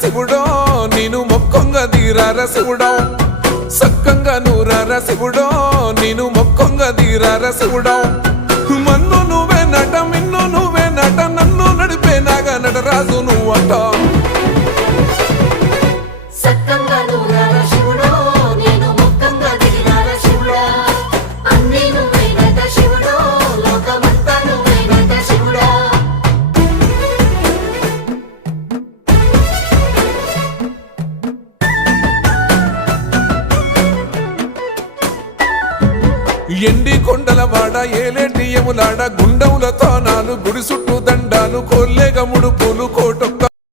శివుడో నేను మొక్కొంగ దీరార శివుడో సక్కంగా నూరార శివుడో నేను మొక్కొంగ దీరార శివుడో మన్ను నువ్వే నట మిన్ను నువ్వే నట నన్ను నడిపే నాగా నటరాజు నువ్వంట ఎండి కొండలవాడ ఏలేటి యములాడ గుండములతో నాలు గుడి చుట్టూ దండాలు కొల్లేగ ముడుపు